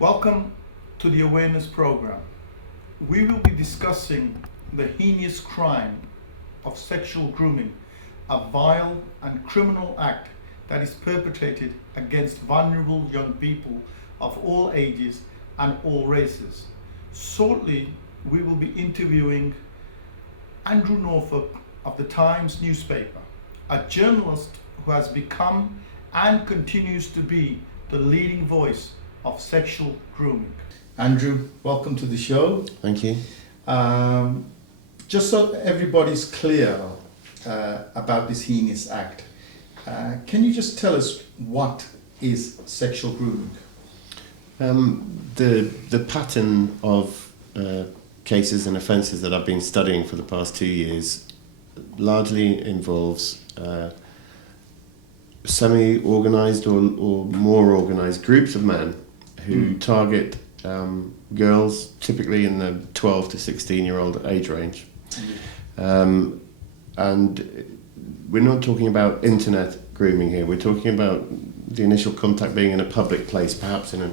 Welcome to the awareness program. We will be discussing the heinous crime of sexual grooming, a vile and criminal act that is perpetrated against vulnerable young people of all ages and all races. Shortly, we will be interviewing Andrew Norfolk of the Times newspaper, a journalist who has become and continues to be the leading voice of sexual grooming. Andrew, welcome to the show. Thank you. Just so everybody's clear about this heinous act, can you just tell us what is sexual grooming? The pattern of cases and offences that I've been studying for the past 2 years largely involves semi-organised or more organised groups of men who target girls, typically in the 12 to 16-year-old age range. And we're not talking about internet grooming here. We're talking about the initial contact being in a public place, perhaps in a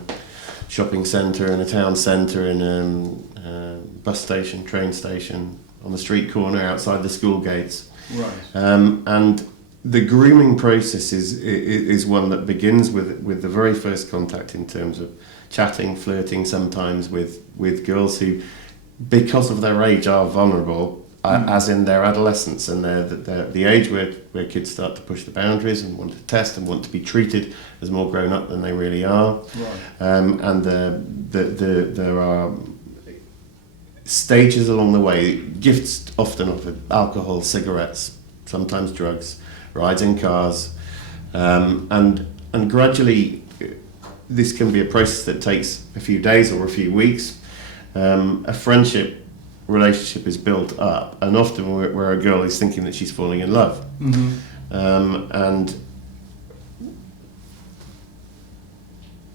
shopping centre, in a town centre, in a bus station, train station, on the street corner, outside the school gates. Right. And the grooming process is one that begins with the very first contact in terms of chatting, flirting, sometimes with girls who, because of their age, are vulnerable, as in their adolescence, and they're the age where kids start to push the boundaries and want to test and want to be treated as more grown up than they really are. Right. And there are stages along the way, gifts often offered, alcohol, cigarettes, sometimes drugs, rides in cars, and gradually this can be a process that takes a few days or a few weeks. A relationship is built up, and often where a girl is thinking that she's falling in love. Mm-hmm. And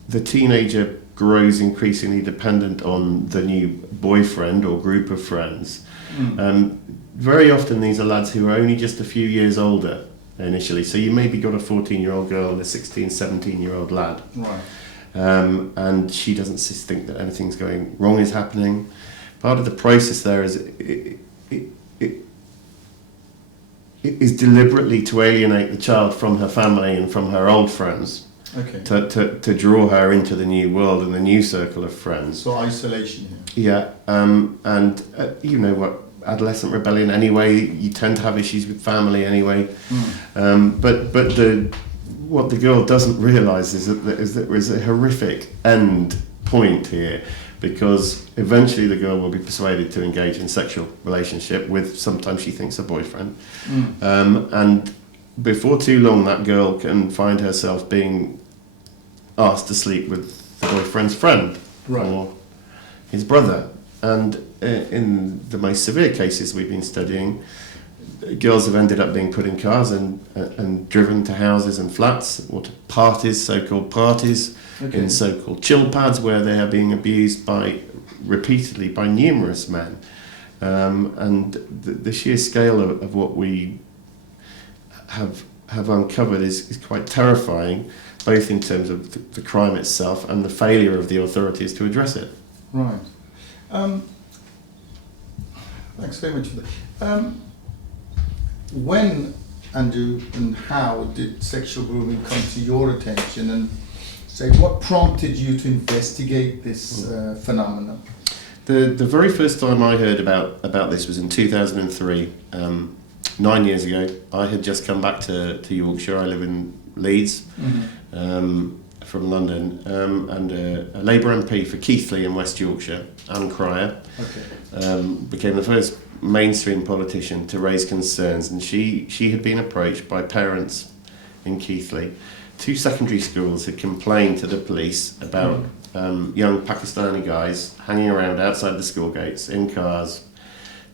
the teenager grows increasingly dependent on the new boyfriend or group of friends. Very often these are lads who are only just a few years older initially. So you maybe got a 14-year-old girl and a 16, 17-year-old lad. Right. And she doesn't think that anything's going wrong is happening. Part of the process there is it is deliberately to alienate the child from her family and from her old friends. Okay. To draw her into the new world and the new circle of friends. So isolation here. Yeah, and you know what, adolescent rebellion anyway, you tend to have issues with family anyway. But what the girl doesn't realise is that there is a horrific end point here, because eventually the girl will be persuaded to engage in sexual relationship with, sometimes she thinks, a boyfriend. And before too long that girl can find herself being asked to sleep with the boyfriend's friend. Right. Or his brother. And in the most severe cases we've been studying, girls have ended up being put in cars and driven to houses and flats, or to parties, so-called parties, Okay. in so-called chill pads, where they are being abused repeatedly by numerous men. And the sheer scale of what we have uncovered is quite terrifying, both in terms of the crime itself and the failure of the authorities to address it. Right. Thanks very much for that. When, Andrew, and how did sexual grooming come to your attention, and say what prompted you to investigate this phenomenon? The very first time I heard about this was in 2003, 9 years ago. I had just come back to Yorkshire. I live in Leeds. From London, and a Labour MP for Keighley in West Yorkshire, Anne Cryer, became the first mainstream politician to raise concerns, and she had been approached by parents in Keighley. 2 secondary schools had complained to the police about young Pakistani guys hanging around outside the school gates in cars,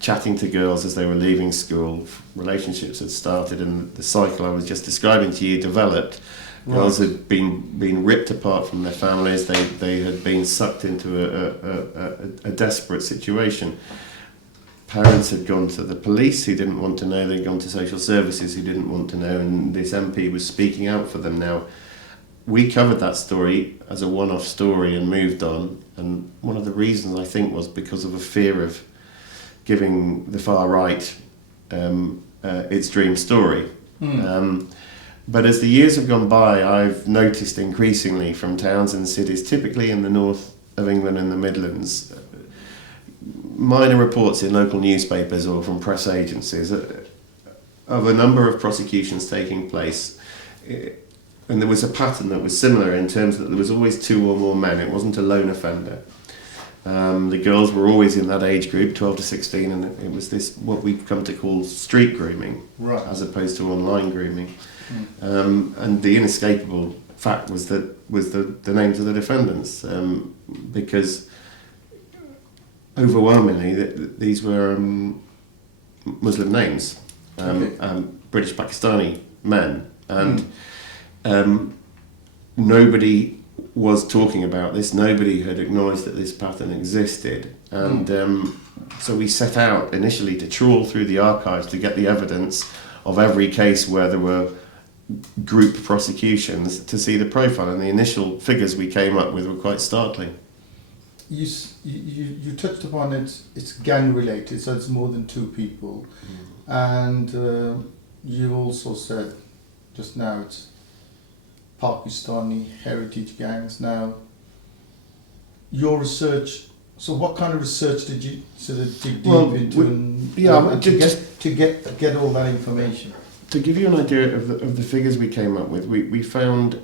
chatting to girls as they were leaving school. Relationships had started, and the cycle I was just describing to you developed. Girls had been ripped apart from their families. They had been sucked into a desperate situation. Parents had gone to the police, who didn't want to know. They'd gone to social services, who didn't want to know. And this MP was speaking out for them. Now, we covered that story as a one-off story and moved on. And one of the reasons, I think, was because of a fear of giving the far right its dream story. But as the years have gone by, I've noticed increasingly from towns and cities, typically in the north of England and the Midlands, minor reports in local newspapers or from press agencies of a number of prosecutions taking place. And there was a pattern that was similar in terms that there was always two or more men. It wasn't a lone offender. The girls were always in that age group, 12 to 16, and it was this, what we've come to call street grooming, right, as opposed to online grooming. And the inescapable fact was the names of the defendants, because overwhelmingly these were Muslim names, British Pakistani men, and nobody was talking about this. Nobody had acknowledged that this pattern existed, and so we set out initially to trawl through the archives to get the evidence of every case where there were group prosecutions to see the profile, and the initial figures we came up with were quite startling. You touched upon it. It's gang related, so it's more than two people, and you also said just now it's Pakistani heritage gangs. Now, your research. So, what kind of research did you sort of dig deep into to get all that information? To give you an idea of the figures we came up with, we found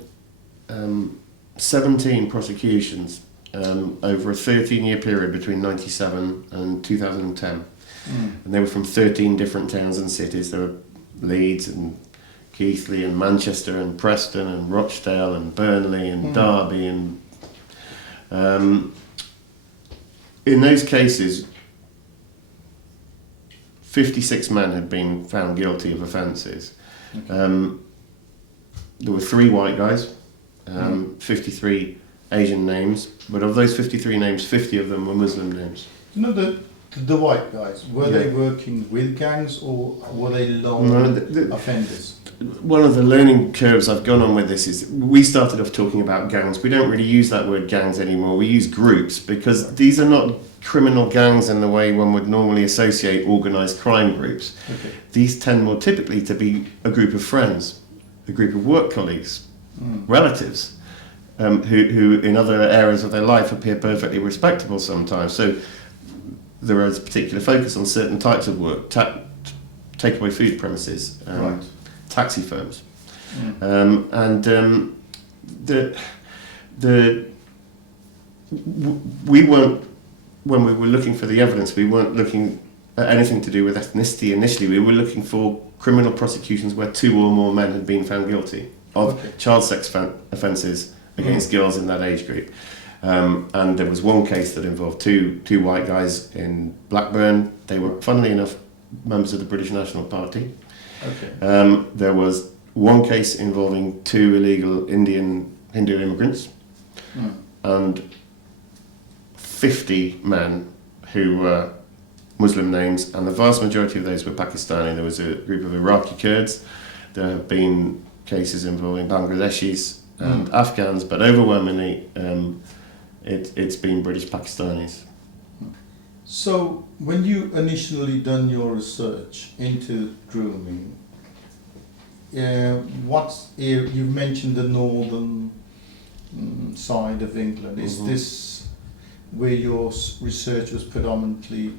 17 prosecutions over a 13-year period between 1997 and 2010. And they were from 13 different towns and cities. There were Leeds and Keighley and Manchester and Preston and Rochdale and Burnley and Derby. And in those cases, 56 men had been found guilty of offences. There were 3 white guys, 53 Asian names, but of those 53 names, 50 of them were Muslim names. You know, the white guys, were they working with gangs or were they lone offenders? One of the learning curves I've gone on with this is we started off talking about gangs. We don't really use that word gangs anymore. We use groups because these are not criminal gangs in the way one would normally associate organised crime groups. Okay. These tend more typically to be a group of friends, a group of work colleagues, relatives, who in other areas of their life appear perfectly respectable sometimes. So there is a particular focus on certain types of work, takeaway food premises, right, taxi firms, we weren't, when we were looking for the evidence, we weren't looking at anything to do with ethnicity initially. We were looking for criminal prosecutions where 2 or more men had been found guilty of child sex offences against girls in that age group. And there was one case that involved two white guys in Blackburn. They were, funnily enough, members of the British National Party. Okay. There was one case involving 2 illegal Hindu immigrants, and 50 men who were Muslim names, and the vast majority of those were Pakistani. There was a group of Iraqi Kurds. There have been cases involving Bangladeshis and Afghans, but overwhelmingly it's been British Pakistanis. So, when you initially done your research into grooming, you've mentioned the northern side of England. Is this where your research was predominantly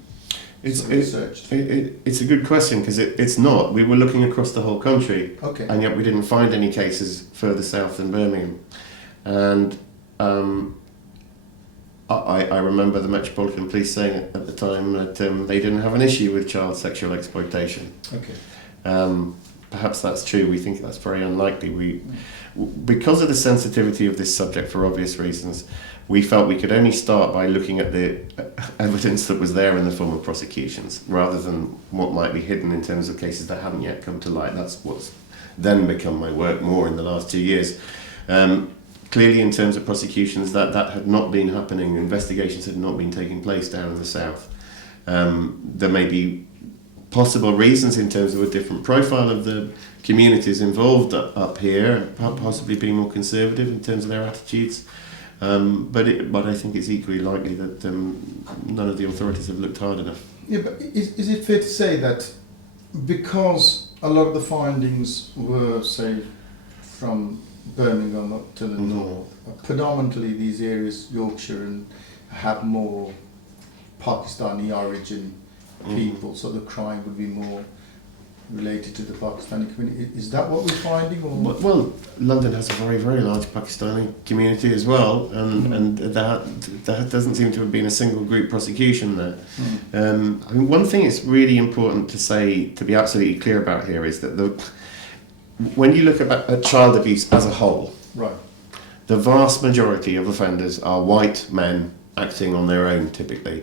researched? It's a good question because it's not. We were looking across the whole country, and yet we didn't find any cases further south than Birmingham. And I remember the Metropolitan Police saying at the time that they didn't have an issue with child sexual exploitation. Okay. Perhaps that's true. We think that's very unlikely. Because of the sensitivity of this subject, for obvious reasons, we felt we could only start by looking at the evidence that was there in the form of prosecutions, rather than what might be hidden in terms of cases that haven't yet come to light. That's what's then become my work more in the last 2 years. Clearly, in terms of prosecutions, that had not been happening. Investigations had not been taking place down in the south. There may be possible reasons in terms of a different profile of the communities involved up here, possibly being more conservative in terms of their attitudes. But I think it's equally likely that none of the authorities have looked hard enough. Yeah, but is it fair to say that because a lot of the findings were, say, from Birmingham up to the north, predominantly these areas, Yorkshire, and have more Pakistani origin people, so the crime would be more related to the Pakistani community. Is that what we're finding? Or? Well, London has a very, very large Pakistani community as well, and that doesn't seem to have been a single group prosecution there. I mean, one thing it's really important to say, to be absolutely clear about here, is that when you look at child abuse as a whole, right, the vast majority of offenders are white men acting on their own, typically.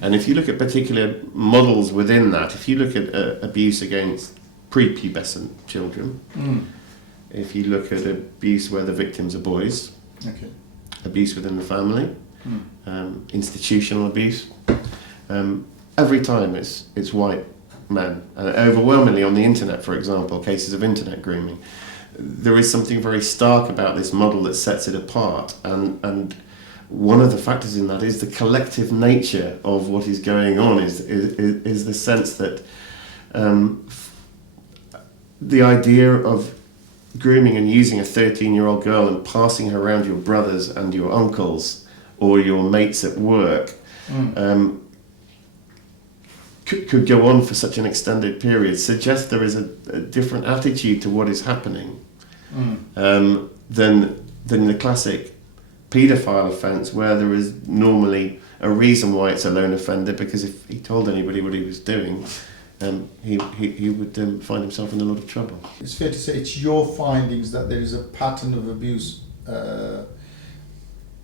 And if you look at particular models within that, if you look at abuse against prepubescent children, if you look at abuse where the victims are boys, abuse within the family, institutional abuse, every time it's white men. And overwhelmingly on the internet, for example, cases of internet grooming, there is something very stark about this model that sets it apart. And one of the factors in that is the collective nature of what is going on, is the sense that the idea of grooming and using a 13-year-old girl and passing her around your brothers and your uncles or your mates at work could go on for such an extended period suggests there is a different attitude to what is happening than the classic paedophile offence, where there is normally a reason why it's a lone offender, because if he told anybody what he was doing, he would find himself in a lot of trouble. It's fair to say it's your findings that there is a pattern of abuse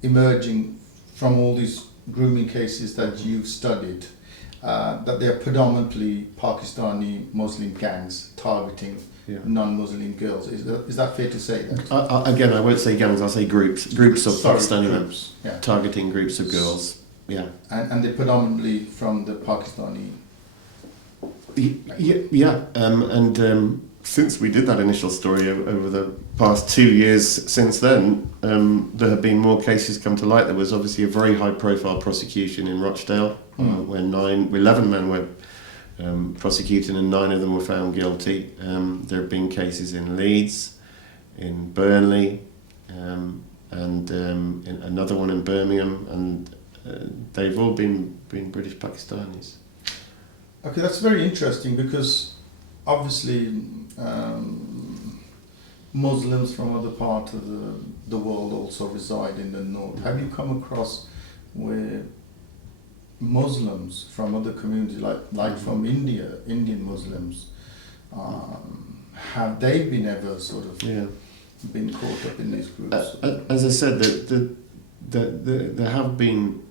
emerging from all these grooming cases that you've studied, that they're predominantly Pakistani Muslim gangs targeting non-Muslim girls. Is that fair to say? That? Again, I won't say gangs, I'll say groups of Pakistani groups, targeting groups of girls. Yeah. And they're predominantly from the Pakistani. Since we did that initial story over the past 2 years since then, there have been more cases come to light. There was obviously a very high-profile prosecution in Rochdale, where 11 men were prosecuted and 9 of them were found guilty. There have been cases in Leeds, in Burnley, and in another one in Birmingham, and they've all been British Pakistanis. Okay, that's very interesting, because obviously Muslims from other parts of the world also reside in the north. Have you come across where Muslims from other communities, like from India, Indian Muslims, have they been ever sort of been caught up in these groups? As I said, there have been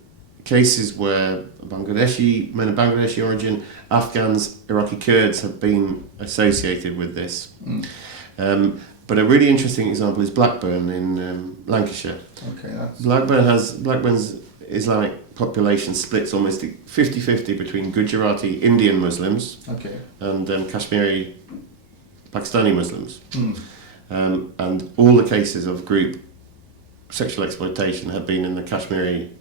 cases where men of Bangladeshi origin, Afghans, Iraqi Kurds have been associated with this. But a really interesting example is Blackburn in Lancashire. Okay, that's... Blackburn's Islamic population splits almost 50-50 between Gujarati Indian Muslims and Kashmiri Pakistani Muslims. And all the cases of group sexual exploitation have been in the Kashmiri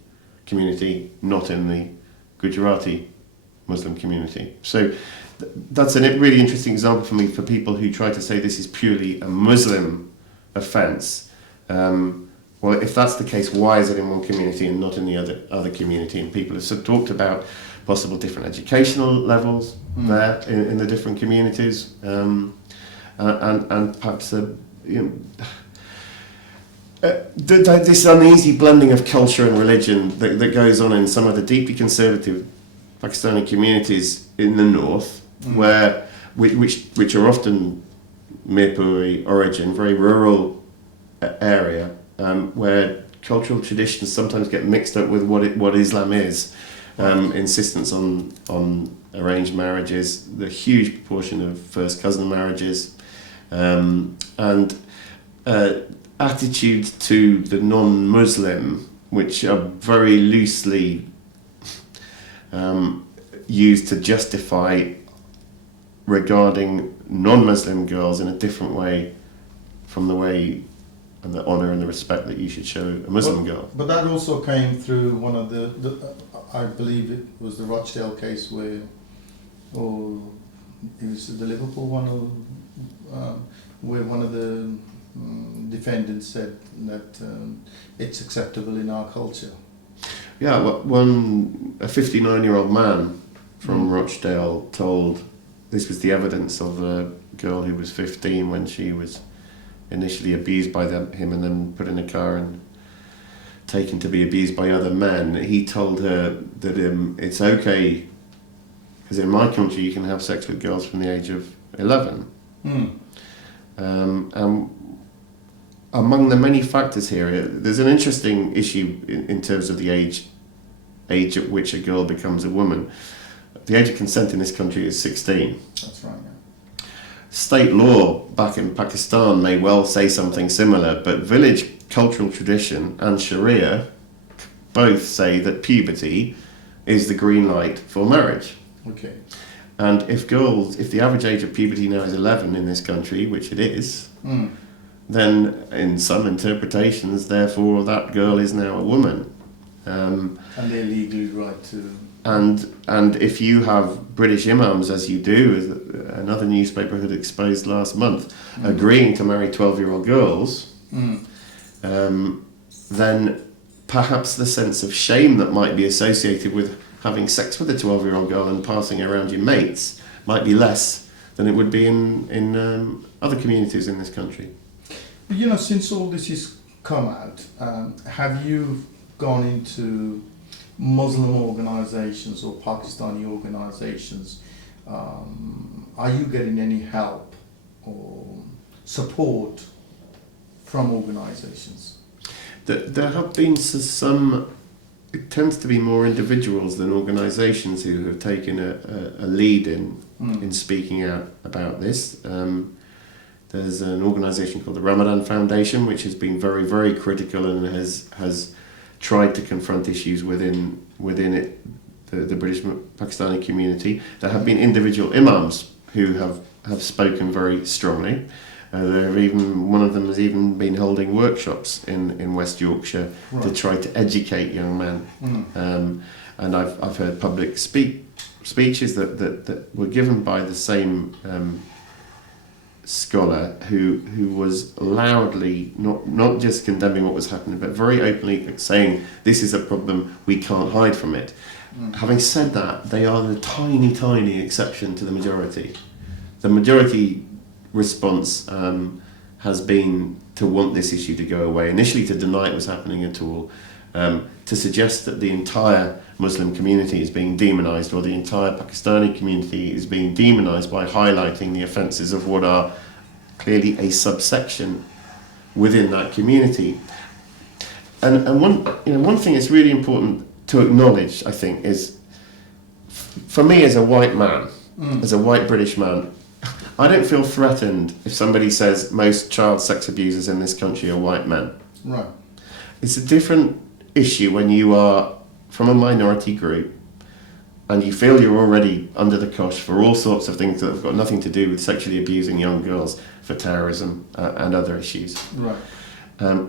community, not in the Gujarati Muslim community. So that's a really interesting example for me, for people who try to say this is purely a Muslim offence. Well, if that's the case, why is it in one community and not in the other community? And people have sort of talked about possible different educational levels there in the different communities, and perhaps this uneasy blending of culture and religion that goes on in some of the deeply conservative Pakistani communities in the north, which are often Mirpuri origin, very rural area, where cultural traditions sometimes get mixed up with what Islam is. Insistence on arranged marriages, the huge proportion of first cousin marriages, and attitudes to the non-Muslim, which are very loosely used to justify regarding non-Muslim girls in a different way from the way and the honour and the respect that you should show a Muslim girl. But that also came through one of the I believe it was the Rochdale case where, or it was the Liverpool one, where one of the defendants said that it's acceptable in our culture. Yeah, a 59-year-old man from Rochdale told, this was the evidence of a girl who was 15 when she was initially abused by him and then put in a car and taken to be abused by other men. He told her that it's okay, because in my country you can have sex with girls from the age of 11. And among the many factors here, there's an interesting issue in terms of the age at which a girl becomes a woman. The age of consent in this country is 16. That's right, yeah. State law back in Pakistan may well say something similar, but village cultural tradition and Sharia both say that puberty is the green light for marriage. Okay. And if the average age of puberty now is 11 in this country, which it is, then in some interpretations, therefore, that girl is now a woman. And they're legally right to... And if you have British imams, as you do, as another newspaper had exposed last month, agreeing to marry 12-year-old girls, then perhaps the sense of shame that might be associated with having sex with a 12-year-old girl and passing her around your mates might be less than it would be in other communities in this country. You know, since all this has come out, have you gone into Muslim organisations or Pakistani organisations? Are you getting any help or support from organisations? There have been some. It tends to be more individuals than organisations who have taken a lead in speaking out about this. There's an organisation called the Ramadan Foundation, which has been very, very critical and has tried to confront issues within it, the British Pakistani community. There have been individual imams who have spoken very strongly. One of them has even been holding workshops in West Yorkshire to try to educate young men. And I've heard public speeches that were given by the same scholar who was loudly not just condemning what was happening, but very openly saying this is a problem, we can't hide from it. Having said that, they are the tiny exception to the majority. The majority response has been to want this issue to go away, initially to deny it was happening at all, to suggest that the entire Muslim community is being demonised, or the entire Pakistani community is being demonised by highlighting the offences of what are clearly a subsection within that community. And one thing that's really important to acknowledge, I think, is for me as a white man, as a white British man, I don't feel threatened if somebody says most child sex abusers in this country are white men. Right. It's a different issue when you are from a minority group and you feel you're already under the cosh for all sorts of things that have got nothing to do with sexually abusing young girls, for terrorism and other issues. Right.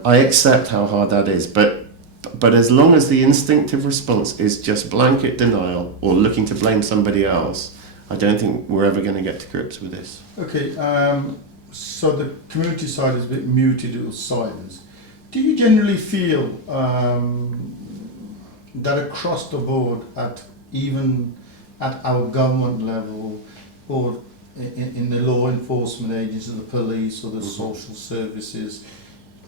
I accept how hard that is, but as long as the instinctive response is just blanket denial or looking to blame somebody else, I don't think we're ever going to get to grips with this. Okay, so the community side is a bit muted or silence. Do you generally feel that across the board, even at our government level or in the law enforcement agencies, the police or the social services,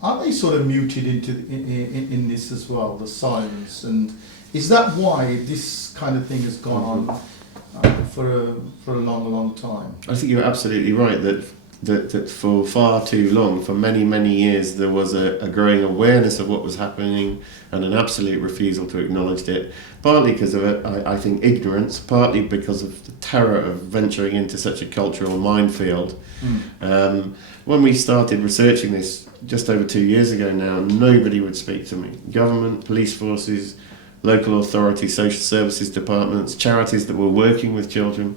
are they sort of muted in this as well, the silence? And is that why this kind of thing has gone on for a long time? I think you're absolutely right that for far too long, for many years, there was a growing awareness of what was happening and an absolute refusal to acknowledge it, partly because of, I think, ignorance, partly because of the terror of venturing into such a cultural minefield. When we started researching this just over 2 years ago now, nobody would speak to me. Government, police forces, local authorities, social services departments, charities that were working with children.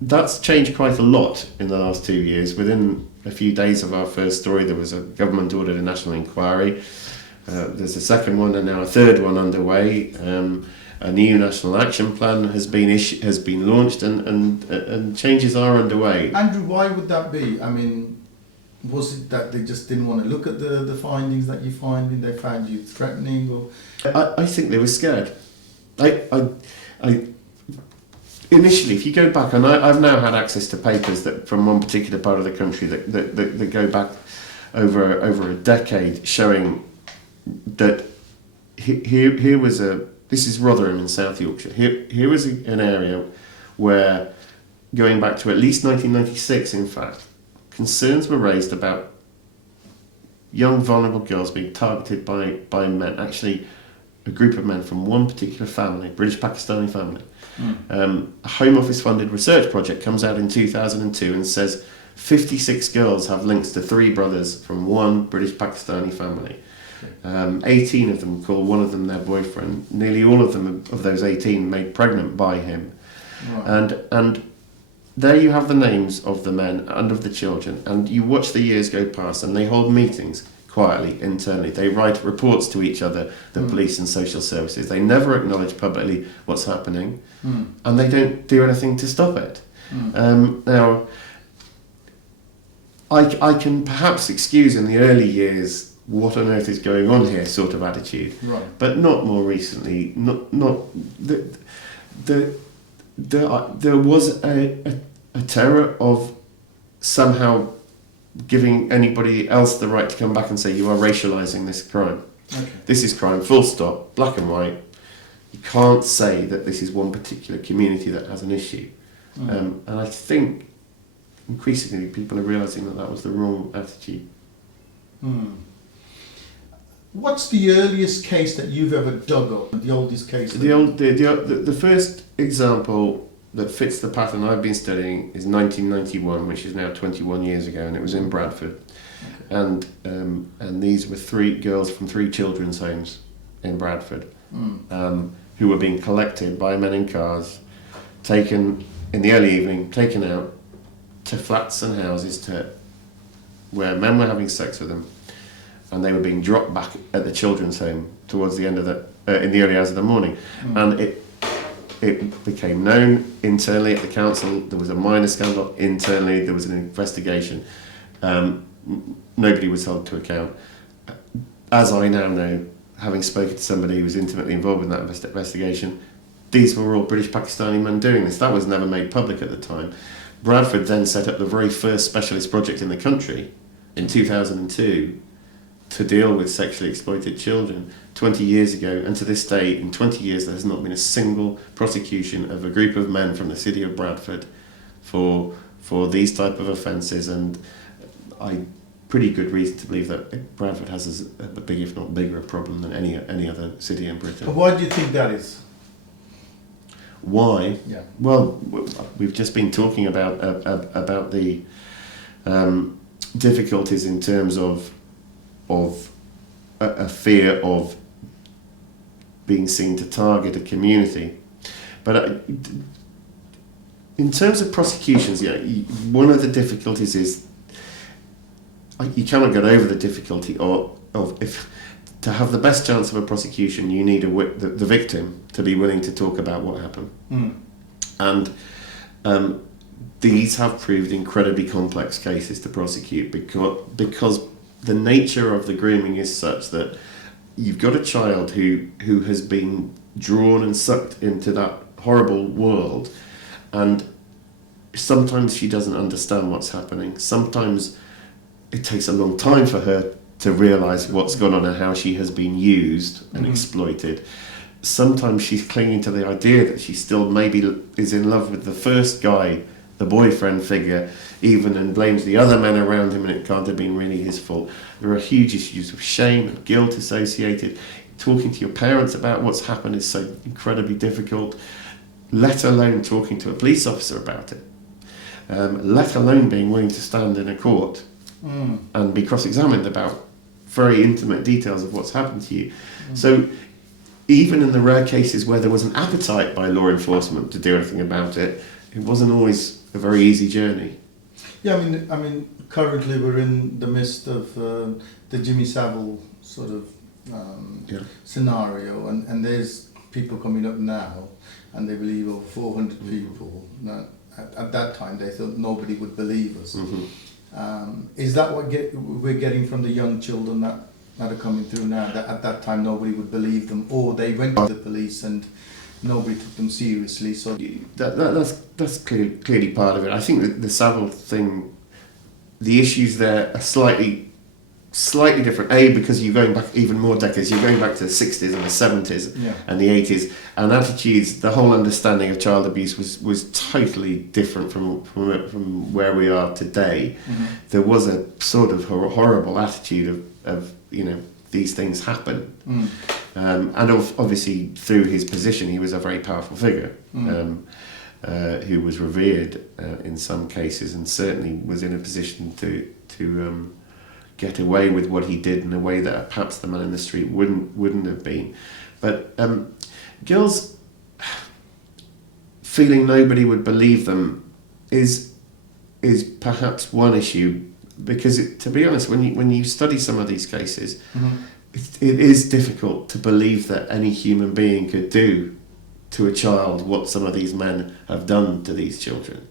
that's changed quite a lot in the last 2 years. Within a few days of our first story, there was a government-ordered national inquiry. There's a second one and now a third one underway. A new national action plan has been launched, and changes are underway. Andrew, why would that be? I mean, was it that they just didn't want to look at the findings that you find, and they found you threatening, or? I think they were scared. I initially, if you go back, and I've now had access to papers that from one particular part of the country that go back over a decade, showing that here was this is Rotherham in South Yorkshire. Here was an area where, going back to at least 1996, in fact, concerns were raised about young vulnerable girls being targeted by men. Actually, a group of men from one particular family, British Pakistani family. A Home Office funded research project comes out in 2002 and says 56 girls have links to 3 brothers from one British Pakistani family. 18 of them call one of them their boyfriend. Nearly all of them, of those 18, made pregnant by him. Right. And there you have the names of the men and of the children, and you watch the years go past, and they hold meetings quietly, internally. They write reports to each other, the police and social services. They never acknowledge publicly what's happening, and they don't do anything to stop it. Now, I can perhaps excuse in the early years what on earth is going on here sort of attitude, right, but not more recently. There was a terror of somehow giving anybody else the right to come back and say, you are racialising this crime. Okay. This is crime, full stop, black and white. You can't say that this is one particular community that has an issue. And I think increasingly people are realising that was the wrong attitude. What's the earliest case that you've ever dug up? The oldest case? The first example that fits the pattern I've been studying is 1991, which is now 21 years ago, and it was in Bradford. Okay. And these were 3 girls from 3 children's homes in Bradford, who were being collected by men in cars, taken in the early evening, taken out to flats and houses where men were having sex with them, and they were being dropped back at the children's home towards the end of in the early hours of the morning. And it became known internally at the council. There was a minor scandal internally. There was an investigation. Nobody was held to account. As I now know, having spoken to somebody who was intimately involved in that investigation, these were all British Pakistani men doing this. That was never made public at the time. Bradford then set up the very first specialist project in the country in 2002 to deal with sexually exploited children 20 years ago, and to this day, in 20 years, there has not been a single prosecution of a group of men from the city of Bradford for these type of offences, and I pretty good reason to believe that Bradford has a big, if not bigger, problem than any other city in Britain. But why do you think that is? Why? Yeah. Well, we've just been talking about the difficulties in terms of a fear of being seen to target a community. But in terms of prosecutions, one of the difficulties is you cannot get over the difficulty of if to have the best chance of a prosecution, you need the victim to be willing to talk about what happened. And these have proved incredibly complex cases to prosecute because the nature of the grooming is such that you've got a child who has been drawn and sucked into that horrible world, and sometimes she doesn't understand what's happening. Sometimes it takes a long time for her to realise what's gone on and how she has been used and exploited. Sometimes she's clinging to the idea that she still maybe is in love with the first guy, the boyfriend figure, even, and blames the other men around him, and it can't have been really his fault. There are huge issues of shame and guilt associated. Talking to your parents about what's happened is so incredibly difficult, let alone talking to a police officer about it, let alone being willing to stand in a court and be cross-examined about very intimate details of what's happened to you. So even in the rare cases where there was an appetite by law enforcement to do anything about it, it wasn't always a very easy journey. Yeah, I mean, currently we're in the midst of the Jimmy Savile sort of scenario, and there's people coming up now, and they believe over 400 people. Now, at that time, they thought nobody would believe us. Is that what we're getting from the young children that are coming through now? That at that time nobody would believe them, or they went to the police and nobody took them seriously. So that's clearly part of it. I think that the Savile thing, the issues there are slightly different. Because you're going back even more decades. You're going back to the 60s and the 70s and the 80s, and attitudes. The whole understanding of child abuse was totally different from where we are today. There was a sort of horrible attitude of these things happen, and obviously through his position, he was a very powerful figure. Who was revered in some cases, and certainly was in a position to get away with what he did in a way that perhaps the man in the street wouldn't have been. But girls feeling nobody would believe them is perhaps one issue, because to be honest, when you study some of these cases, it is difficult to believe that any human being could do to a child what some of these men have done to these children.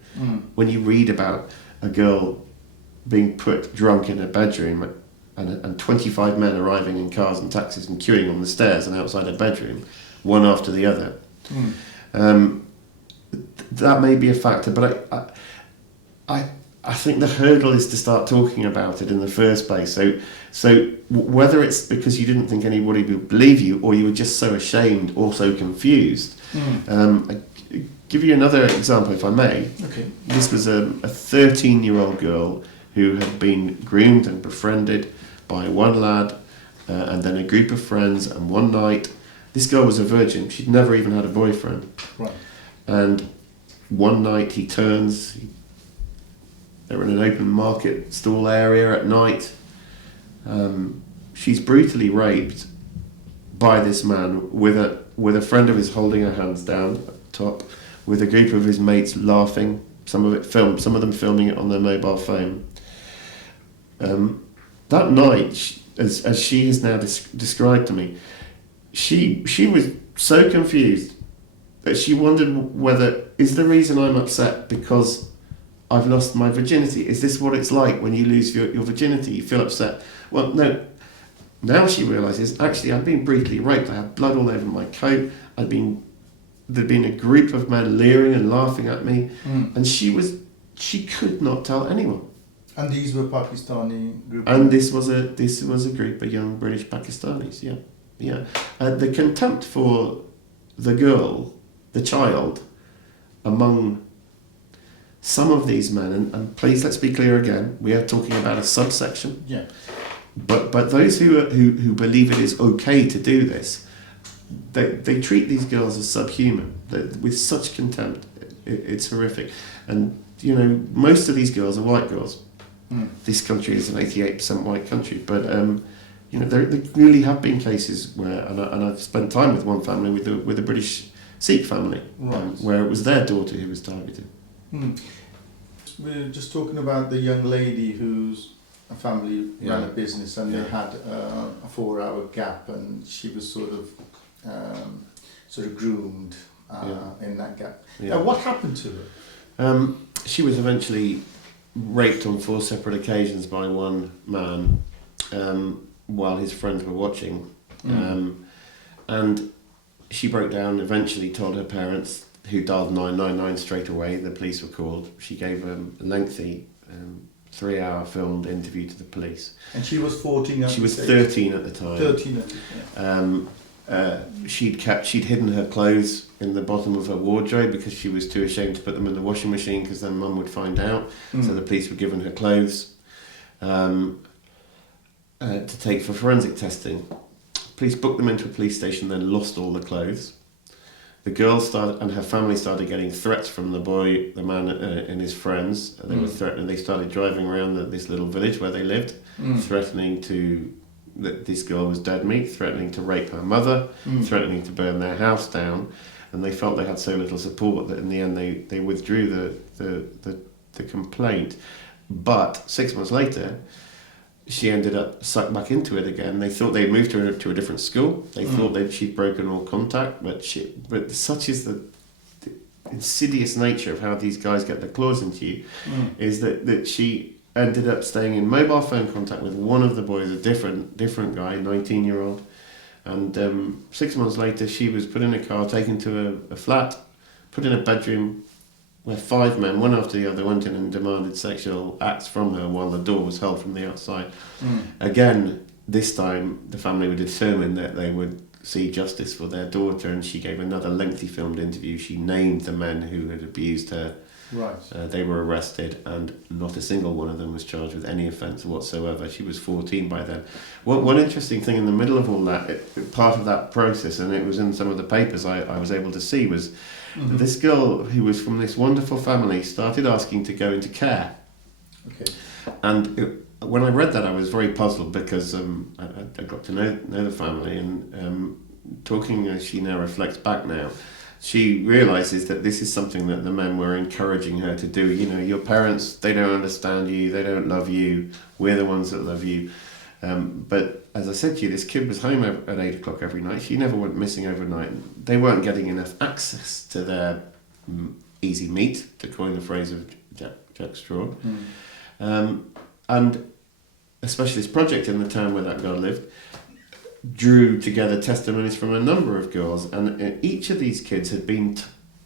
When you read about a girl being put drunk in her bedroom and 25 men arriving in cars and taxis and queuing on the stairs and outside her bedroom, one after the other, that may be a factor, but I think the hurdle is to start talking about it in the first place. So whether it's because you didn't think anybody would believe you, or you were just so ashamed or so confused. I give you another example, if I may. Okay. This was a 13-year-old girl who had been groomed and befriended by one lad, and then a group of friends, and one night, this girl was a virgin. She'd never even had a boyfriend. Right. And one night he turns. They're in an open market stall area at night. She's brutally raped by this man with a friend of his holding her hands down at the top, with a group of his mates laughing. Some of them filming it on their mobile phone. That night, as she has now described to me, she was so confused that she wondered whether, is the reason I'm upset because I've lost my virginity? Is this what it's like when you lose your virginity? You feel upset? Well, no. Now she realises, actually, I'd been brutally raped. I had blood all over my coat. There'd been a group of men leering and laughing at me, and she could not tell anyone. And these were Pakistani group. And this was a group of young British Pakistanis. Yeah. The contempt for the girl, the child, among some of these men, and please let's be clear again, we are talking about a subsection. Yeah. But those who believe it is okay to do this, they treat these girls as subhuman with such contempt. It's horrific, and most of these girls are white girls. This country is an 88% white country, but there really have been cases where, and I've spent time with one family with a British Sikh family, right, where it was their daughter who was targeted. We're just talking about the young lady whose family ran a business, and they had a 4-hour gap, and she was sort of groomed in that gap. What happened to her? She was eventually raped on 4 separate occasions by one man while his friends were watching, and she broke down, eventually told her parents, who dialed 999 straight away. The police were called. She gave a lengthy 3-hour filmed interview to the police. And she was 14 at the time? She was 13 at the time. 13 at the time. She'd hidden her clothes in the bottom of her wardrobe because she was too ashamed to put them in the washing machine because then Mum would find out. So the police were given her clothes to take for forensic testing. Police booked them into a police station, then lost all the clothes. The girl and her family started getting threats from the man and his friends. They were threatening. They started driving around this little village where they lived, threatening that this girl was dead meat, threatening to rape her mother, threatening to burn their house down. and they felt they had so little support that in the end they withdrew the complaint. But 6 months later, she ended up sucked back into it again. They thought they'd moved her to a different school. They thought that she'd broken all contact, but such is the insidious nature of how these guys get their claws into you, is that she ended up staying in mobile phone contact with one of the boys, a different guy, 19-year-old. And 6 months later, she was put in a car, taken to a flat, put in a bedroom where 5 men, one after the other, went in and demanded sexual acts from her while the door was held from the outside. Again, this time, the family were determined that they would see justice for their daughter, and she gave another lengthy filmed interview. She named the men who had abused her. Right. They were arrested, and not a single one of them was charged with any offence whatsoever. She was 14 by then. One interesting thing in the middle of all that, part of that process, and it was in some of the papers I was able to see, was that this girl who was from this wonderful family started asking to go into care. Okay. And when I read that, I was very puzzled, because I got to know the family, and talking as she now reflects back now, she realises that this is something that the men were encouraging her to do. You know, your parents, they don't understand you, they don't love you, we're the ones that love you. But as I said to you, this kid was home at 8 o'clock every night. She never went missing overnight. They weren't getting enough access to their easy meat, to coin the phrase of Jack Straw. And a specialist project in the town where that girl lived drew together testimonies from a number of girls, and each of these kids had been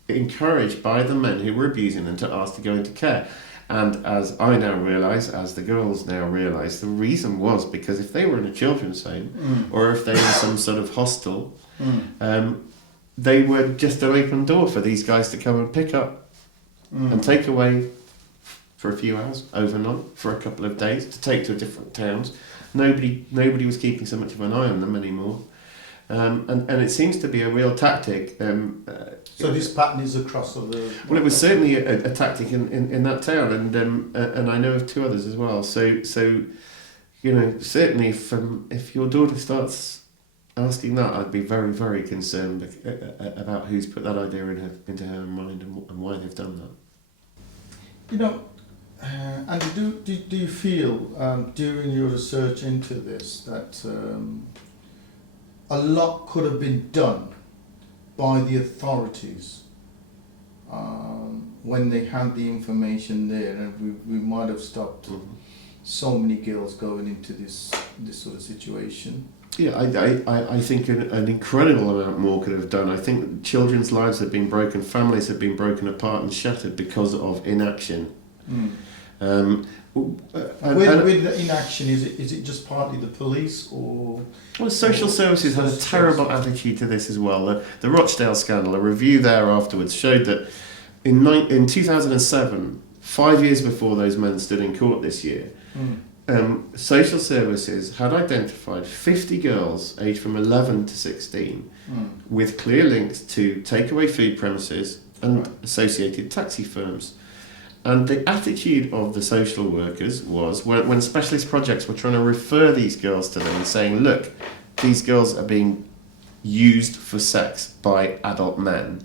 encouraged by the men who were abusing them to ask to go into care. And as I now realise, as the girls now realise, the reason was because if they were in a children's home, or if they were in some sort of hostel, they were just an open door for these guys to come and pick up and take away for a few hours, overnight, for a couple of days, to take to different towns. Nobody was keeping so much of an eye on them anymore, and it seems to be a real tactic. So this pattern is across the... Well, it was certainly a tactic in that town, and I know of 2 others as well. So you know, certainly if your daughter starts asking that, I'd be very, very concerned about who's put that idea into her mind and why they've done that. You know, and do you feel during your research into this that a lot could have been done by the authorities when they had the information there, and we might have stopped so many girls going into this sort of situation? Yeah, I think an incredible amount more could have done. I think children's lives have been broken, families have been broken apart and shattered because of inaction. With the inaction, is it just partly the police, or? Well, social services had a terrible attitude to this as well. The Rochdale scandal, a review there afterwards showed that in 2007, 5 years before those men stood in court this year, social services had identified 50 girls aged from 11 to 16 with clear links to takeaway food premises and associated taxi firms. And the attitude of the social workers was, when specialist projects were trying to refer these girls to them and saying, look, these girls are being used for sex by adult men,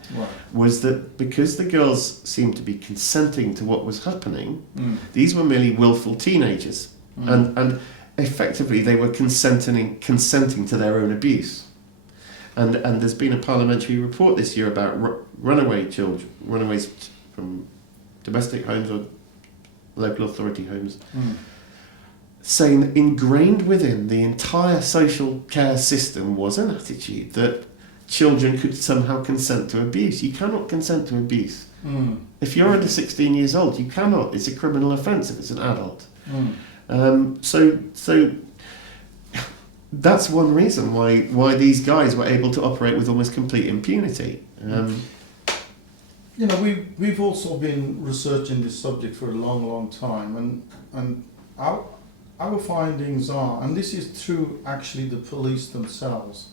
was that because the girls seemed to be consenting to what was happening, these were merely willful teenagers. And effectively they were consenting to their own abuse. And there's been a parliamentary report this year about runaways from domestic homes or local authority homes, saying that ingrained within the entire social care system was an attitude that children could somehow consent to abuse. You cannot consent to abuse. If you're under 16 years old, you cannot. It's a criminal offence if it's an adult. So that's one reason why these guys were able to operate with almost complete impunity. You know, we've also been researching this subject for a long time, and our findings are, and this is through actually the police themselves,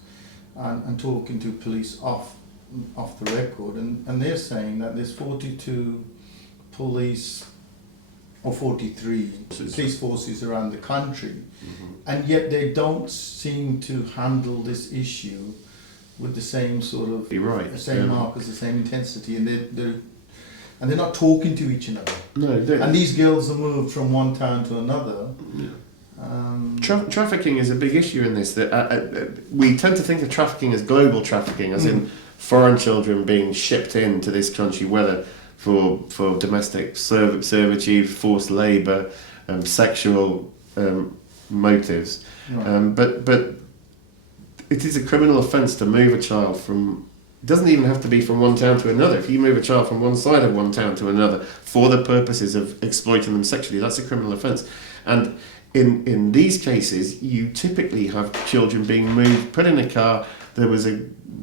and talking to police off the record, and they're saying that there's 42 police or 43 police forces around the country, and yet they don't seem to handle this issue with the same sort of You're right. the same markers, the same intensity, and they're not talking to each other. No, and these girls are moved from one town to another. Yeah. Trafficking is a big issue in this. That we tend to think of trafficking as global trafficking, as in foreign children being shipped into this country, whether for domestic servitude, forced labour, sexual motives. Right. But it is a criminal offence to move a child from. It doesn't even have to be from one town to another. If you move a child from one side of one town to another for the purposes of exploiting them sexually, that's a criminal offence. And in these cases, you typically have children being moved, put in a car. There was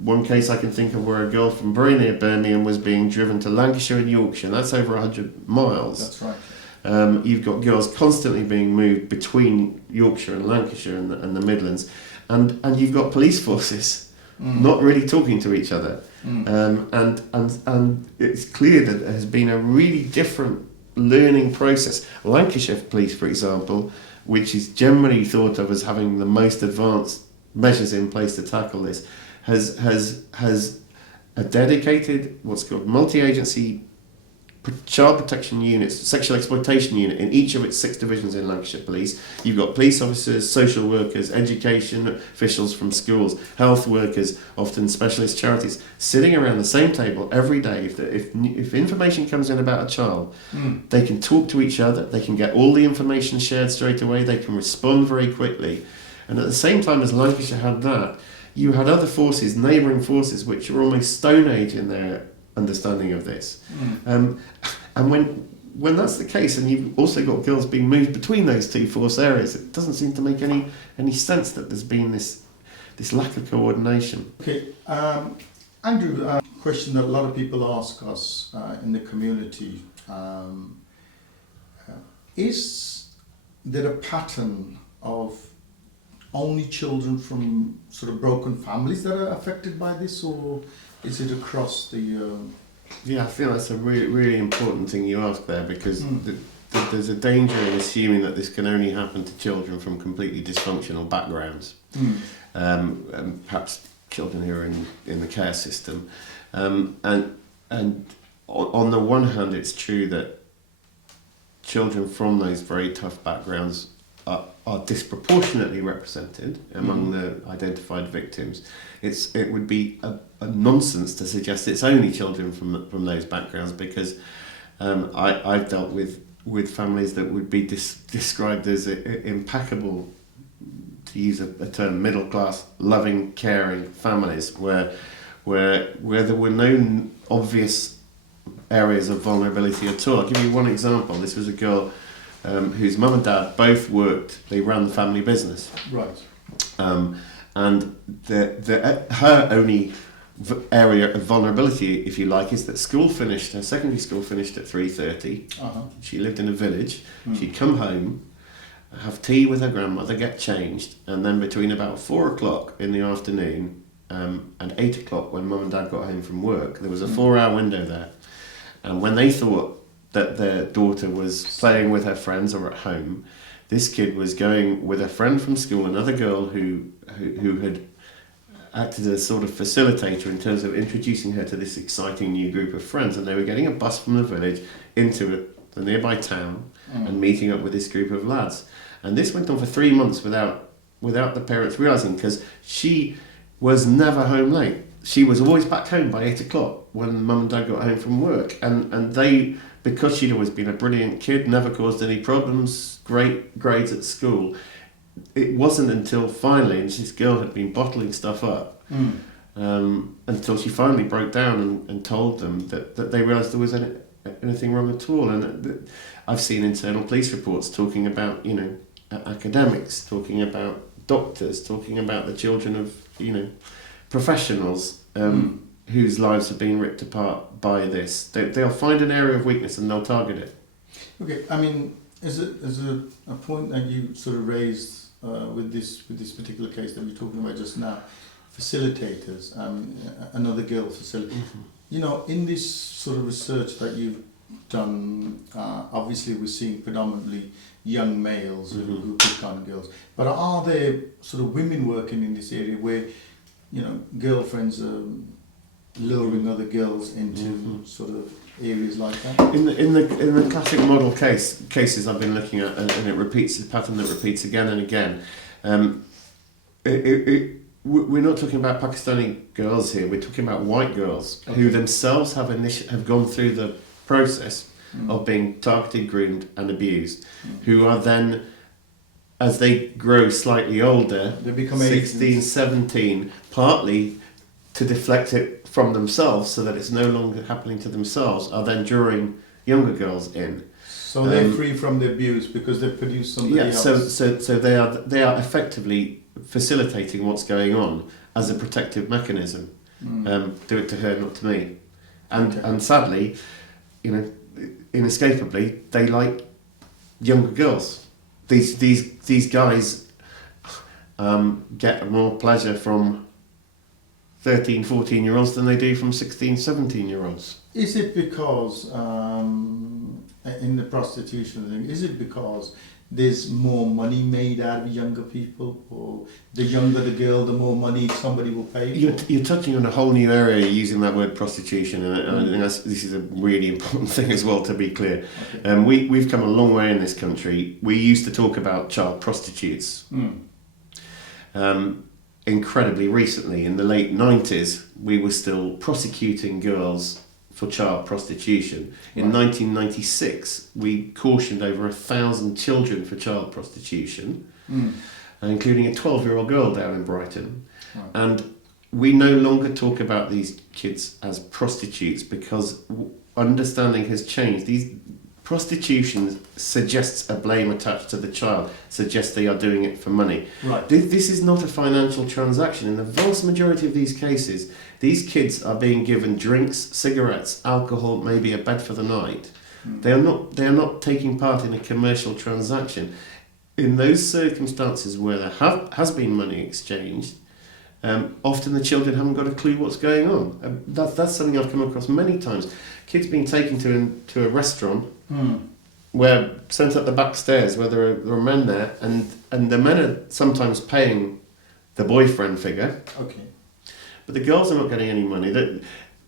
one case I can think of where a girl from very near Birmingham was being driven to Lancashire and Yorkshire. That's over 100 miles. That's right. You've got girls constantly being moved between Yorkshire and Lancashire and the Midlands. And you've got police forces not really talking to each other. And it's clear that there has been a really different learning process. Lancashire Police, for example, which is generally thought of as having the most advanced measures in place to tackle this, has a dedicated, what's called multi-agency child protection units, sexual exploitation unit in each of its 6 divisions in Lancashire Police. You've got police officers, social workers, education officials from schools, health workers, often specialist charities, sitting around the same table every day. If information comes in about a child, they can talk to each other, they can get all the information shared straight away, they can respond very quickly. And at the same time as Lancashire had that, you had other forces, neighbouring forces, which were almost Stone Age in their understanding of this. And when that's the case, and you've also got girls being moved between those 2 force areas, it doesn't seem to make any sense that there's been this lack of coordination. Okay, Andrew, a question that a lot of people ask us in the community, is there a pattern of only children from sort of broken families that are affected by this, or is it across the... Yeah, I feel that's a really, really important thing you ask there, because there's a danger in assuming that this can only happen to children from completely dysfunctional backgrounds, and perhaps children who are in the care system. And on the one hand, it's true that children from those very tough backgrounds are disproportionately represented among the identified victims. It would be a nonsense to suggest it's only children from those backgrounds, because I've dealt with families that would be described as impeccable, to use a term, middle class, loving, caring families where there were no obvious areas of vulnerability at all. I'll give you one example. This was a girl whose mum and dad both worked. They ran the family business. Right. And her only area of vulnerability, if you like, is that her secondary school finished at 3:30. She lived in a village. She'd come home, have tea with her grandmother, get changed, and then between about 4 o'clock in the afternoon and 8 o'clock when mum and dad got home from work, there was a 4-hour window there. And when they thought that their daughter was playing with her friends or at home, this kid was going with a friend from school, another girl who had acted as a sort of facilitator in terms of introducing her to this exciting new group of friends, and they were getting a bus from the village into the nearby town and meeting up with this group of lads. And this went on for 3 months without the parents realising, because she was never home late. She was always back home by 8 o'clock when mum and dad got home from work, and they, because she'd always been a brilliant kid, never caused any problems, great grades at school, it wasn't until finally, and this girl had been bottling stuff up, until she finally broke down and told them that they realised there was anything wrong at all. And I've seen internal police reports talking about, academics, talking about doctors, talking about the children of, professionals whose lives have been ripped apart by this. They'll find an area of weakness and they'll target it. Okay, I mean, is it a point that you sort of raised with this particular case that we're talking about just now, facilitators, another girl facilitator. In this sort of research that you've done, obviously we're seeing predominantly young males who pick on girls, but are there sort of women working in this area where girlfriends luring other girls into sort of areas like that? In the classic model cases I've been looking at, and it repeats the pattern that repeats again and again. We're not talking about Pakistani girls here. We're talking about white girls who themselves have gone through the process of being targeted, groomed, and abused, who are then, as they grow slightly older, they become 16, agents. 17, partly to deflect it from themselves so that it's no longer happening to themselves, are then drawing younger girls in. So they're free from the abuse because they've produced somebody else. So they are effectively facilitating what's going on as a protective mechanism. Do it to her, not to me. And sadly, inescapably, they like younger girls. These guys get more pleasure from 13, 14-year-olds than they do from 16, 17-year-olds. Is it because, in the prostitution thing, is it because there's more money made out of younger people, or the younger the girl, the more money somebody will pay for? You're touching on a whole new area using that word prostitution, and I think this is a really important thing as well, to be clear. Okay. We've come a long way in this country. We used to talk about child prostitutes. Incredibly recently, in the late 90s, we were still prosecuting girls for child prostitution. In 1996, we cautioned over 1,000 children for child prostitution, including a 12-year-old girl down in Brighton. And we no longer talk about these kids as prostitutes because understanding has changed. Prostitution suggests a blame attached to the child, suggests they are doing it for money. Right. This is not a financial transaction. In the vast majority of these cases, these kids are being given drinks, cigarettes, alcohol, maybe a bed for the night. They are not taking part in a commercial transaction. In those circumstances where there has been money exchanged, often the children haven't got a clue what's going on. That's something I've come across many times. Kids being taken to a restaurant where sent up the back stairs where there are men there, and the men are sometimes paying the boyfriend figure. Okay. But the girls are not getting any money.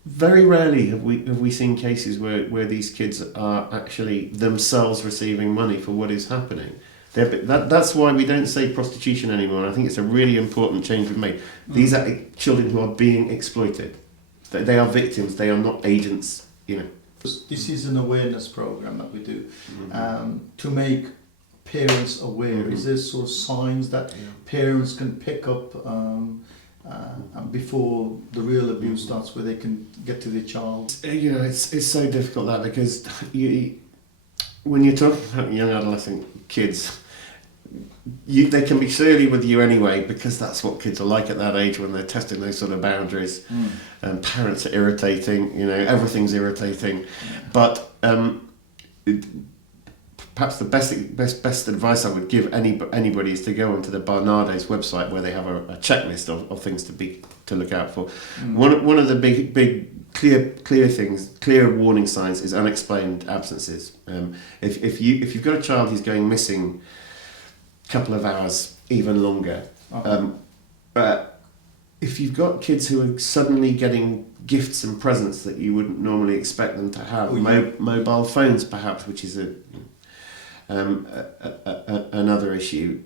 Very rarely have we seen cases where these kids are actually themselves receiving money for what is happening. That's why we don't say prostitution anymore. And I think it's a really important change we've made. These are children who are being exploited. They are victims. They are not agents. This is an awareness program that we do to make parents aware. Is there sort of signs that parents can pick up before the real abuse starts, where they can get to their child? It's so difficult that, because when you're talking about young adolescent kids, they can be surly with you anyway, because that's what kids are like at that age when they're testing those sort of boundaries. And parents are irritating, everything's irritating. But perhaps the best advice I would give anybody is to go onto the Barnardo's website, where they have a checklist of things to look out for. One of the big clear warning signs is unexplained absences. If you've got a child who's going missing couple of hours, even longer. If you've got kids who are suddenly getting gifts and presents that you wouldn't normally expect them to have, mobile phones perhaps, which is another issue.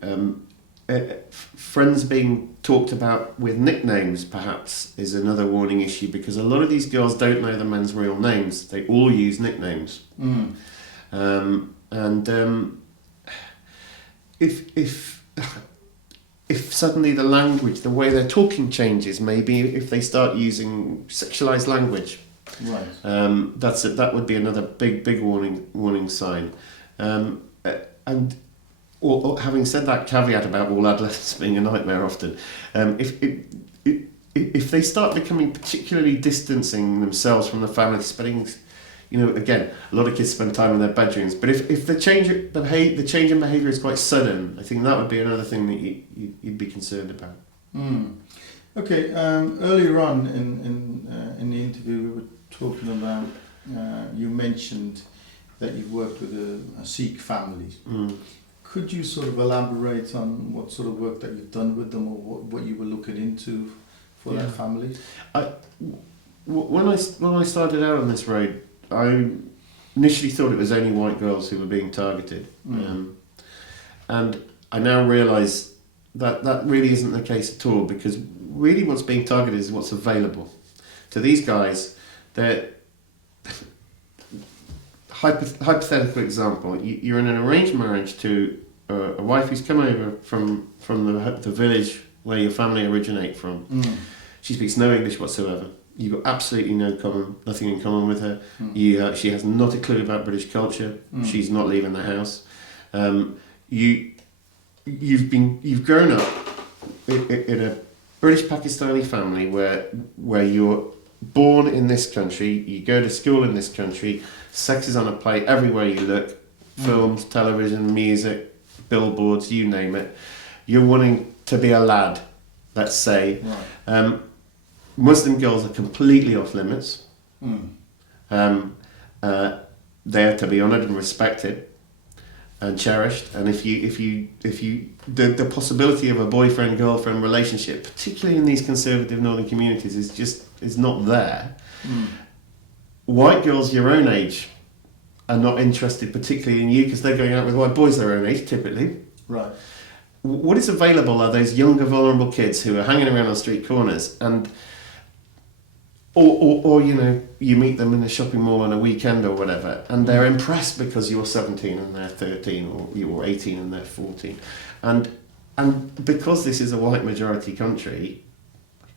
Friends being talked about with nicknames perhaps is another warning issue, because a lot of these girls don't know the men's real names. They all use nicknames. If suddenly the language, the way they're talking changes, maybe if they start using sexualized language, that would be another big warning sign. Or having said that caveat about all adolescents being a nightmare often, if they start becoming particularly distancing themselves from the family, spending, again, a lot of kids spend time in their bedrooms. But if the change in behaviour is quite sudden, I think that would be another thing that you'd be concerned about. Okay. Earlier on in the interview, we were talking about. You mentioned that you've worked with a Sikh family. Could you sort of elaborate on what sort of work that you've done with them, or what you were looking into for their families? When I started out on this road, I initially thought it was only white girls who were being targeted, and I now realise that really isn't the case at all, because really what's being targeted is what's available to these guys. They're hypothetical example. You're in an arranged marriage to a wife who's come over from the village where your family originate from. She speaks no English whatsoever. You've got absolutely nothing in common with her. She has not a clue about British culture. She's not leaving the house. You've grown up in a British Pakistani family where you're born in this country. You go to school in this country. Sex is on a plate everywhere you look. Films, television, music, billboards, you name it. You're wanting to be a lad, let's say. Right. Muslim girls are completely off limits. They are to be honoured and respected and cherished. And if you the possibility of a boyfriend-girlfriend relationship, particularly in these conservative northern communities, is not there. White girls your own age are not interested particularly in you, because they're going out with white boys their own age typically. Right. What is available are those younger vulnerable kids who are hanging around on street corners, and or you meet them in a shopping mall on a weekend or whatever, and they're impressed because you're 17 and they're 13, or you're 18 and they're 14, and because this is a white majority country,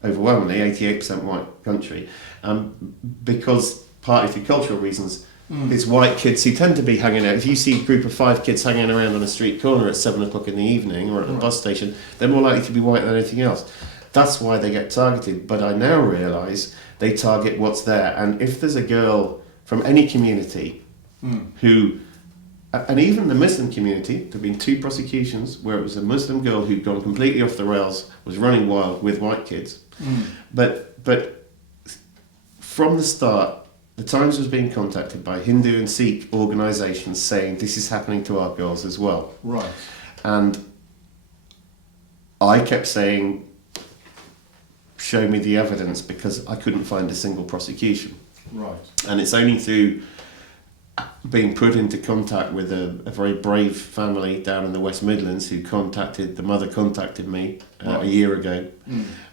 overwhelmingly 88% white country, because partly for cultural reasons, it's white kids who tend to be hanging out. If you see a group of 5 kids hanging around on a street corner at 7 o'clock in the evening or at a bus station, they're more likely to be white than anything else. That's why they get targeted. But I now realise they target what's there. And if there's a girl from any community who, and even the Muslim community, there have been 2 prosecutions where it was a Muslim girl who'd gone completely off the rails, was running wild with white kids. But from the start, the Times was being contacted by Hindu and Sikh organisations saying this is happening to our girls as well. Right. And I kept saying, show me the evidence, because I couldn't find a single prosecution. Right. And it's only through being put into contact with a very brave family down in the West Midlands the mother contacted me a year ago,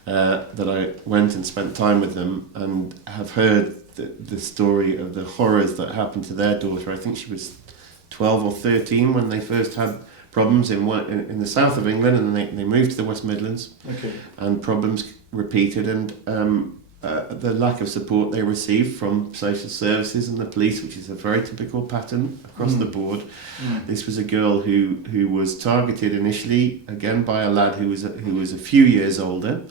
that I went and spent time with them and have heard the story of the horrors that happened to their daughter. I think she was 12 or 13 when they first had problems in the south of England, and they moved to the West Midlands. Okay. And problems repeated, and the lack of support they received from social services and the police, which is a very typical pattern across the board. This was a girl who was targeted initially, again, by a lad who was a few years older,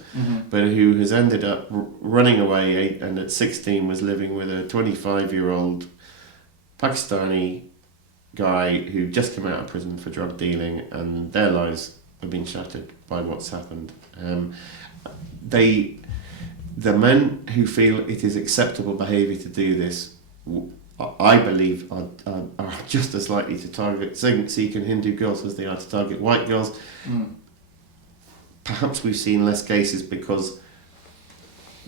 but who has ended up running away, and at 16 was living with a 25-year-old Pakistani guy who just come out of prison for drug dealing, and their lives have been shattered by what's happened. The men who feel it is acceptable behaviour to do this, I believe, are just as likely to target Sikh and Hindu girls as they are to target white girls. Perhaps we've seen less cases because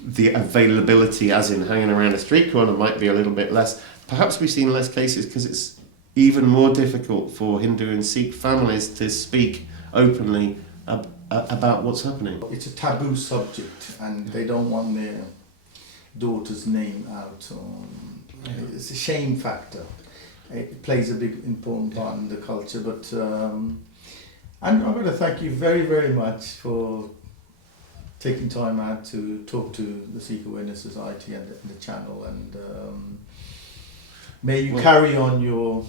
the availability, as in hanging around a street corner, might be a little bit less. Perhaps we've seen less cases because it's even more difficult for Hindu and Sikh families to speak openly about what's happening. It's a taboo subject, and they don't want their daughter's name out. It's a shame factor. It plays a big important part in the culture. But I'm going to thank you very, very much for taking time out to talk to the Sikh Awareness Society and the channel, and may you carry on your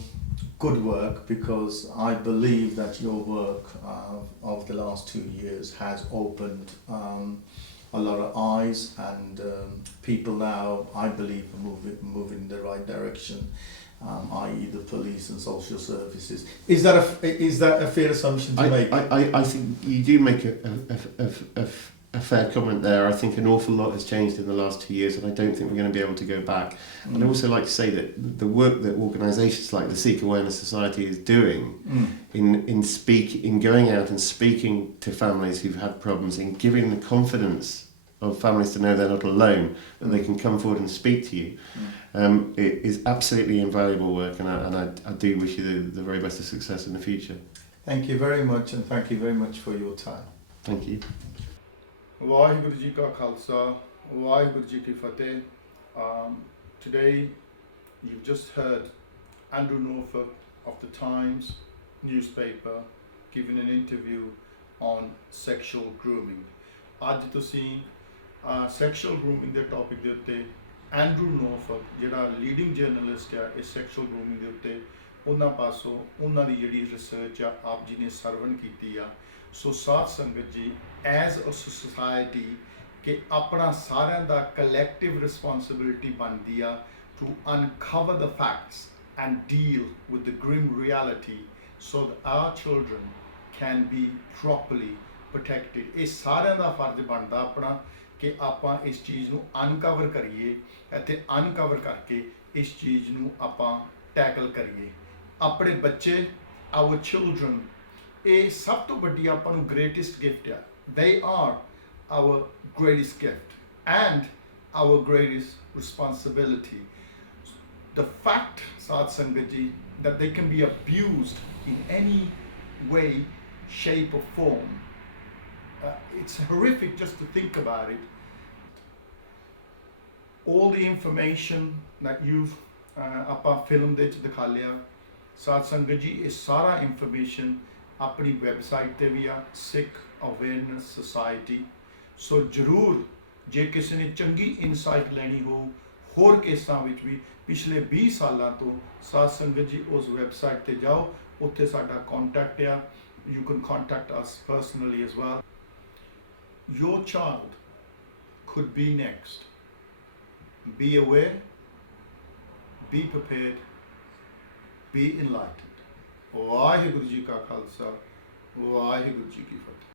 good work, because I believe that your work of the last 2 years has opened a lot of eyes, and people now, I believe, are moving in the right direction, i.e. the police and social services. Is that a fair assumption to make? I think you do make a fair comment there. I think an awful lot has changed in the last 2 years, and I don't think we're going to be able to go back. And I also like to say that the work that organisations like the Sikh Awareness Society is doing in going out and speaking to families who've had problems, in giving the confidence of families to know they're not alone, that they can come forward and speak to you. It is absolutely invaluable work, and I do wish you the very best of success in the future. Thank you very much, and thank you very much for your time. Thank you. Waheguru ji ਕਾ ਖਾਲਸਾ ਵਾਹਿਗੁਰੂ ਜੀ ਕੀ ਫਤਿਹ. Today you've just heard Andrew Norfolk of the Times newspaper giving an interview on sexual grooming. ਅੱਜ ਤੁਸੀਂ sexual grooming ਦੇ topic ਦੇ ਉੱਤੇ Andrew ਨੋਰਫਕ ਜਿਹੜਾ leading journalist ਆ ਇਸ sexual grooming ਦੇ ਉੱਤੇ ਉਹਨਾਂ ਪਾਸੋਂ ਉਹਨਾਂ ਦੀ ਜਿਹੜੀ ਰਿਸਰਚ ਆ ਆਪ ਜੀ ਨੇ ਸਰਵਣ ਕੀਤੀ ਆ. ਸੋ ਸਾਧ ਸੰਗਤ ਜੀ ਐਜ਼ ਅ ਸੋਸਾਇਟੀ ਕਿ ਆਪਣਾ ਸਾਰਿਆਂ ਦਾ ਕਲੈਕਟਿਵ ਰਿਸਪੌਂਸਿਬਿਲਿਟੀ ਬਣਦੀ ਆ to uncover the facts and deal with the grim reality so that our children can be properly protected. ਇਹ ਸਾਰਿਆਂ ਦਾ ਫਰਜ਼ ਬਣਦਾ ਆਪਣਾ ਕਿ ਆਪਾਂ ਇਸ ਚੀਜ਼ ਨੂੰ ਅਨਕਵਰ ਕਰੀਏ ਅਤੇ ਅਨਕਵਰ ਕਰਕੇ ਇਸ ਚੀਜ਼ ਨੂੰ ਆਪਾਂ ਟੈਕਲ ਕਰੀਏ. ਆਪਣੇ ਬੱਚੇ our children ਇਹ ਸਭ ਤੋਂ ਵੱਡੀ ਆਪਾਂ ਨੂੰ greatest gift ਆ. They are our greatest gift and our greatest responsibility. The fact, Sadh Sangat ji, that they can be abused in any way, shape or form, it's horrific just to think about it. All the information that you've ਆਪਾਂ film ਦੇ ਵਿੱਚ ਦਿਖਾ ਲਿਆ ਸਾਧ ਸੰਗਤ ਜੀ, ਇਹ ਸਾਰਾ ਇਨਫੋਰਮੇਸ਼ਨ ਆਪਣੀ ਵੈਬਸਾਈਟ ਤੇ ਵੀ ਆ ਸਿੱਖ ਅਵੇਅਰਨੈਸ ਸੁਸਾਇਟੀ. ਸੋ ਜ਼ਰੂਰ ਜੇ ਕਿਸੇ ਨੇ ਚੰਗੀ ਇਨਸਾਈਟ ਲੈਣੀ ਹੋ ਹੋਰ ਕੇਸਾਂ ਵਿੱਚ ਵੀ ਪਿਛਲੇ 20 ਸਾਲਾਂ ਤੋਂ ਸਾਧ ਸੰਗਤ ਜੀ ਉਸ ਵੈਬਸਾਈਟ ਤੇ ਜਾਓ, ਉੱਥੇ ਸਾਡਾ ਕੰਟੈਕਟ ਆ. You can contact us personally as well. Your child could be next. Be aware, be prepared, be enlightened. Waheguru ji ਕਾ ਖਾਲਸਾ ਵਾਹਿਗੁਰੂ ਜੀ ਕੀ ਫਤਿਹ.